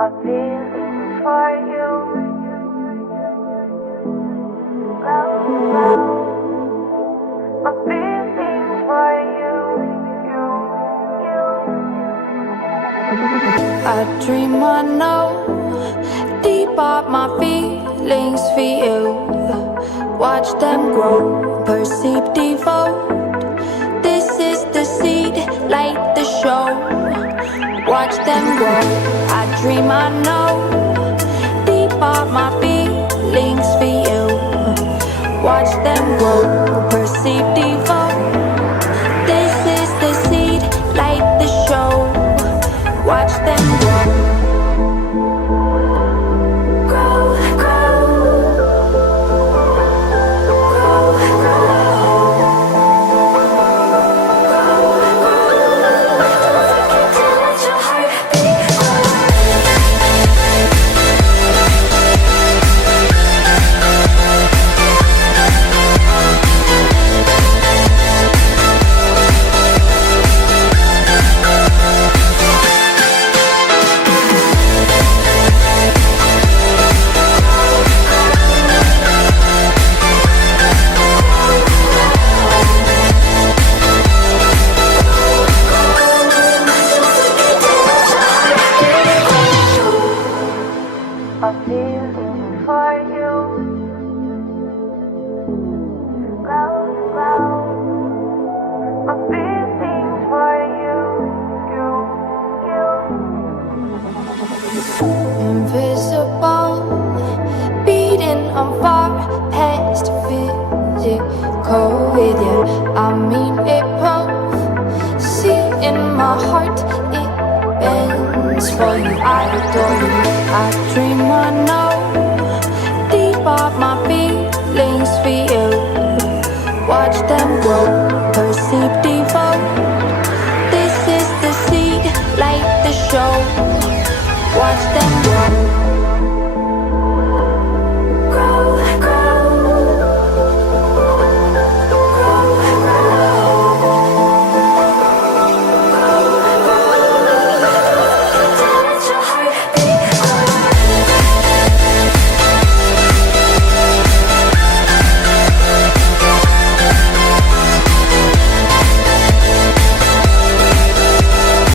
A feeling for you. A feeling for you. I dream I know deep up my feelings for you. Watch them grow, perceive, devote. This is the seed, light the show. Watch them grow. I dream I know deep up my feelings for you. Watch them grow, perceive, devote. This is the seed, light the show. Watch them grow. A feeling for you. A feeling for you. Invisible, beating on far past physical with you. I mean it both. See in my heart, it bends for you. I adore you.